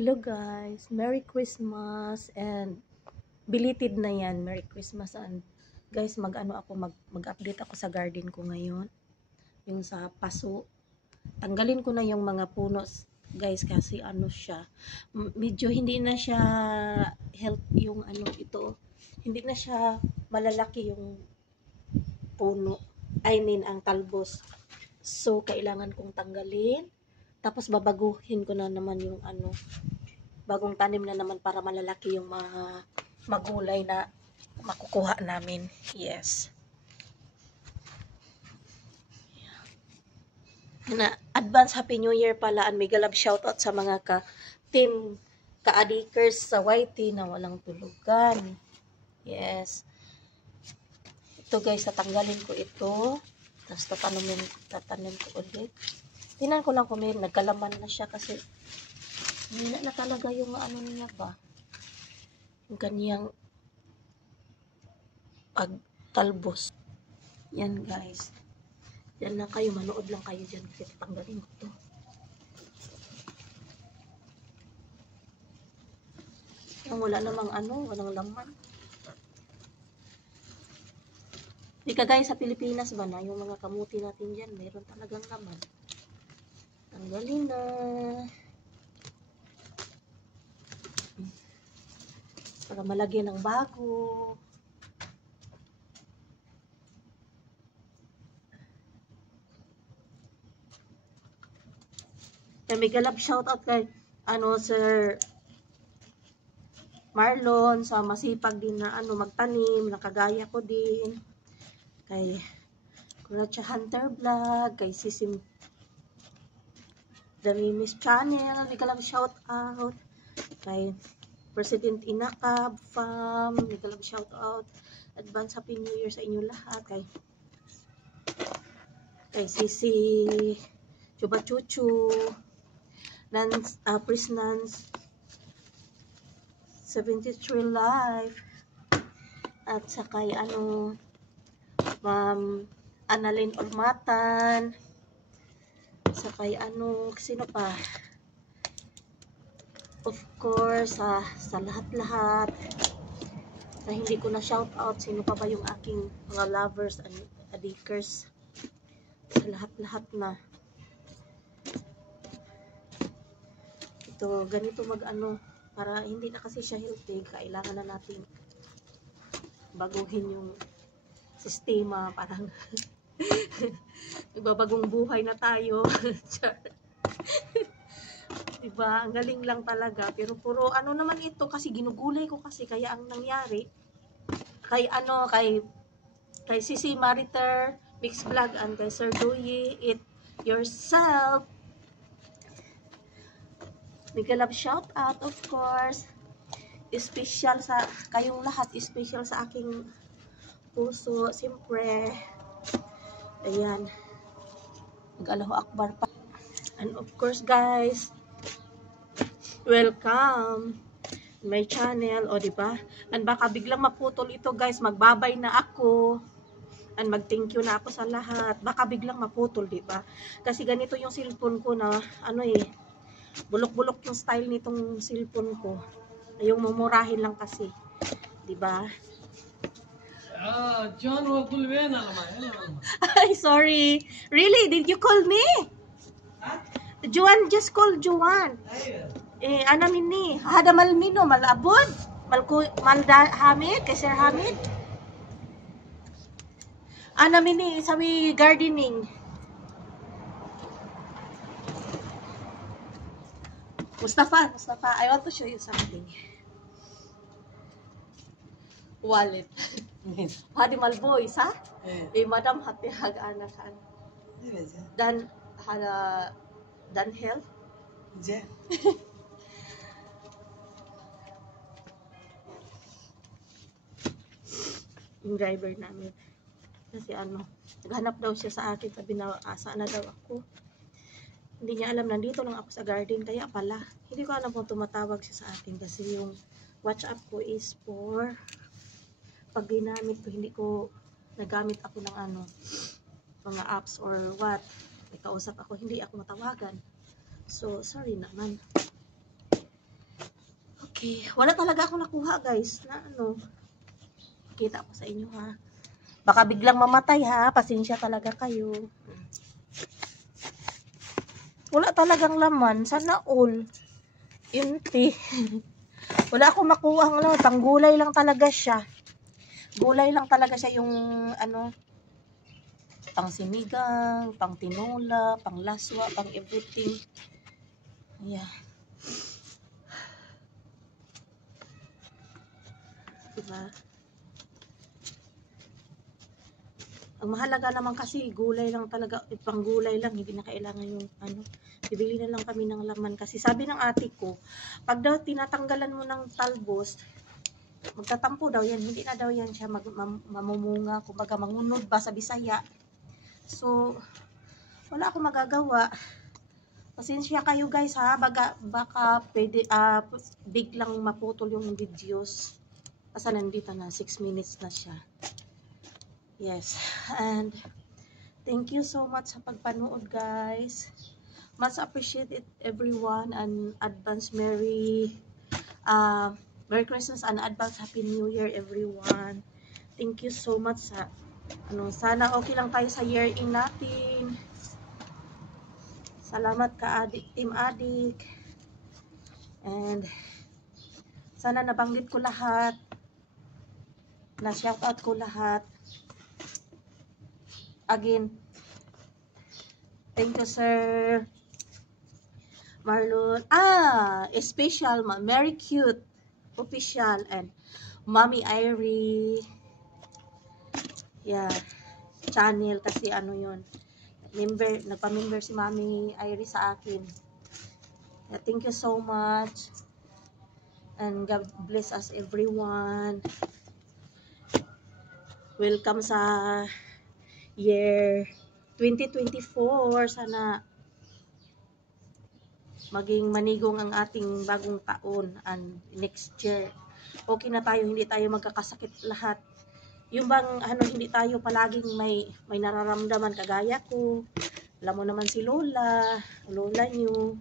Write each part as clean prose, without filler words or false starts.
Hello guys, Merry Christmas and belated na yan, Merry Christmas and guys mag-update ako sa garden ko ngayon, yung sa paso. Tanggalin ko na yung mga puno guys kasi ano siya, medyo hindi na siya health yung ito, hindi na siya malalaki yung puno, ang talbos. So kailangan kong tanggalin, tapos babaguhin ko na naman yung bagong tanim na naman para malalaki yung mga magulay na makukuha namin. Yes. Na advance Happy New Year pala and mega love shoutout sa mga team ka-adikers sa YT na walang tulugan. Yes. Ito guys, tatanggalin ko ito. Tapos tatanim ko ulit. Tingnan ko lang kung may nagkalaman na siya kasi hindi na talaga yung niya ba. Yung kaniyang pagtalbos. Yan guys. Yan na kayo, manood lang kayo dyan kasi tatanggalin ko to. Yung wala namang walang laman. Di ka guys, sa Pilipinas ba na, yung mga kamuti natin dyan, mayroon talagang laman. Tanggalin na. Para malagyan ng bago. May galap shoutout kay Sir Marlon sa masipag din na magtanim, nakagaya ko din. Kay Kuracha Hunter Vlog, kay Sisim The Mimis Channel, may galap shoutout. Kay President Inakab Fam, may galap shoutout. Advance Happy New Year sa inyo lahat. Kay Sisi Chuba Chuchu, Pris Nance 73 Life, at sakay Ma'am Annalyn Ormatan, sakay sino pa, of course sa lahat-lahat na hindi ko na shout out. Sino pa ba yung aking mga lovers and adikers, sa lahat-lahat na ito, ganito para hindi na kasi siya healthy, kailangan na natin baguhin yung sistema, parang nagbabagong buhay na tayo. Diba, ang galing lang talaga, pero puro naman ito kasi ginugulay ko kasi, kaya ang nangyari kay Sisi Mariter Mix Vlog and kay Sir Duyi It Yourself, mega love shout out, of course, special sa kayong lahat, special sa aking puso, siyempre. Ayan, mag-Allahu Akbar pa. And of course guys, welcome my channel, o diba, and baka biglang maputol ito guys, magbabay na ako and mag-thank you na ako sa lahat, baka biglang maputol, diba, kasi ganito yung cellphone ko na bulok-bulok yung style nitong cellphone ko. Yung mumurahin lang kasi, 'di ba? John will call me na Ay, sorry. Really? Did you call me? Juan just called Juan. Minni. Hada malmino malabod. Malda Hamid, kay Sir Hamid. Minni sabi gardening. Mustafa, I want to show you something. Wallet. Hadi malboy, sa? Madam hati anak kan. Dan health. Je. Yung driver namin. Kasi naghanap daw siya sa akin, sabi na asa na daw ako. Hindi niya alam, nandito lang ako sa garden, kaya pala. Hindi ko alam kung tumatawag siya sa akin kasi yung WhatsApp ko is for pag ginamit ko, hindi ko nagamit ako ng mga apps or what. May kausap ako, hindi ako matawagan. So, sorry naman. Okay. Wala talaga ako nakuha, guys. Na ano. Kita ko sa inyo, ha. Baka biglang mamatay, ha. Pasensya talaga kayo. Wala talagang laman. Sana all. Empty. Wala akong makuha ang laman. Panggulay lang talaga siya. Gulay lang talaga siya yung ano, pang sinigang, pang tinola, pang laswa, pang everything. Yeah. Diba? Ang mahalaga naman kasi gulay lang talaga, pang gulay lang, hindi na kailangan yung ano, bibili na lang kami ng laman kasi sabi ng ate ko, pag daw tinatanggalan mo ng talbos, magtatampo daw yan, hindi na daw yan siya mamumunga, kumbaga mangunod ba sa Bisaya. So, wala akong magagawa. Pasensya kayo guys ha, baka pwede, biglang maputol yung videos. Kasi nandito na, 6 minutes na siya. Yes, and thank you so much sa pagpanood guys. Much appreciate it everyone, and advance Merry Christmas and advance Happy New Year everyone. Thank you so much sa ano, sana okay lang tayo sa year in natin. Salamat ka Adik, Team Adik. And sana nabanggit ko lahat. Na shout out ko lahat. Again, thank you sir Marlon. Special Mary Cute Official and Mommy Irie. Yeah, channel kasi ano yun. Member, nagpa-member si Mommy Irie sa akin. Yeah, thank you so much. And God bless us everyone. Welcome sa year 2024. Sana maging manigong ang ating bagong taon and next year. Okay na tayo, hindi tayo magkakasakit lahat. Yung bang ano, hindi tayo palaging may nararamdaman kagaya ko. Alam mo naman si Lola nyo.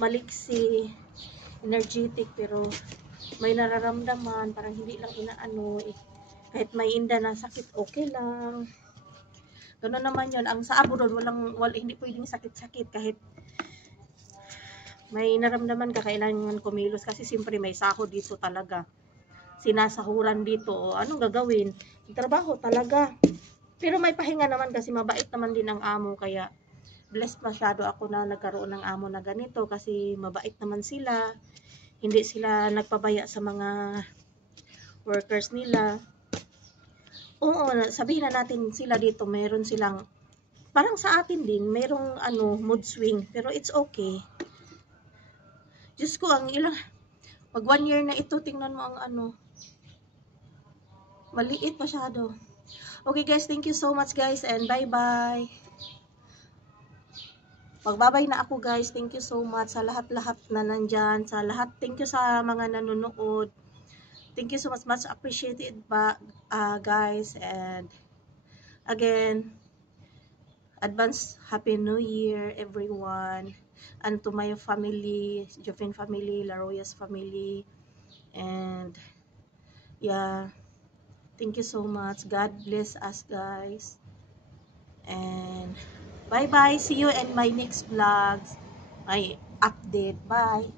Maliksi, energetic, pero may nararamdaman, parang hindi lang inaano eh. Kahit may inda na sakit, okay lang. Gano'n naman yun. Ang sa abroad, hindi pwedeng sakit-sakit. Kahit may naramdaman ka, kailangan kumilos. Kasi siyempre may sahod dito talaga. Sinasahuran dito. O anong gagawin? Trabaho talaga. Pero may pahinga naman kasi mabait naman din ang amo. Kaya blessed masyado ako na nagkaroon ng amo na ganito. Kasi mabait naman sila. Hindi sila nagpabaya sa mga workers nila. Oo, sabihin na natin sila dito, meron silang, parang sa atin din, merong mood swing, pero it's okay. Diyos ko, ang ilang, mag 1 year na ito, tingnan mo ang maliit masyado. Okay guys, thank you so much guys, and bye-bye. Magbabay na ako guys, thank you so much sa lahat-lahat na nandyan, sa lahat, thank you sa mga nanonood. Thank you so much appreciated guys, and again, advance Happy New Year everyone, and to my family, Jovin family, Laroyas family, and yeah, thank you so much. God bless us guys, and bye bye, see you in my next vlogs, my update. Bye.